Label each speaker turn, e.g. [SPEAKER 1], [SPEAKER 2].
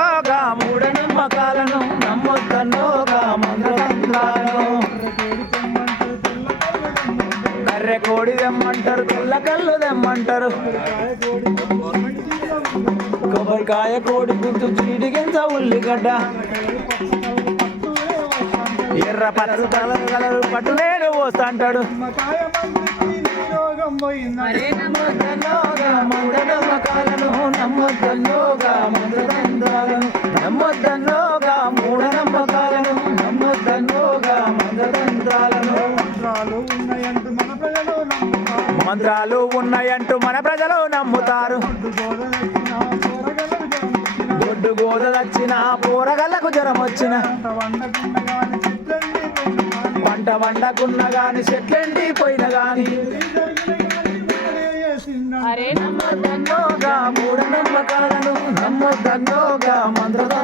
[SPEAKER 1] మూఢనమ్మకాలను నమ్మొద్దన్నోగా మంత్రతంత్రాలను కర్రె కోడి తెమ్మంటారు తెల్ల కళ్ళు తెమ్మంటారు. కొబ్బరికాయ కోడి గుడ్డు చీడిగించ ఉల్లిగడ్డ. ఎర్ర పచ్చ కలర్ కలర్ పట్టు నేను పోస్తాంటాడు. నమ్మొద్దన్నోగా మంత్రాలు ఉన్నాయంటూ మన ప్రజలు నమ్ముతారు.
[SPEAKER 2] గొడ్డు గోదలు వచ్చిన
[SPEAKER 1] పోరగల్లకు జ్వరం వచ్చిన. పంట వండకున్న గాని చెట్లెండి పోయిన గాని.
[SPEAKER 3] అరే
[SPEAKER 1] నమ్మొద్దన్నోగా మూఢనమ్మకాలను నమ్మొద్దన్నోగా మంత్రతంత్రాలను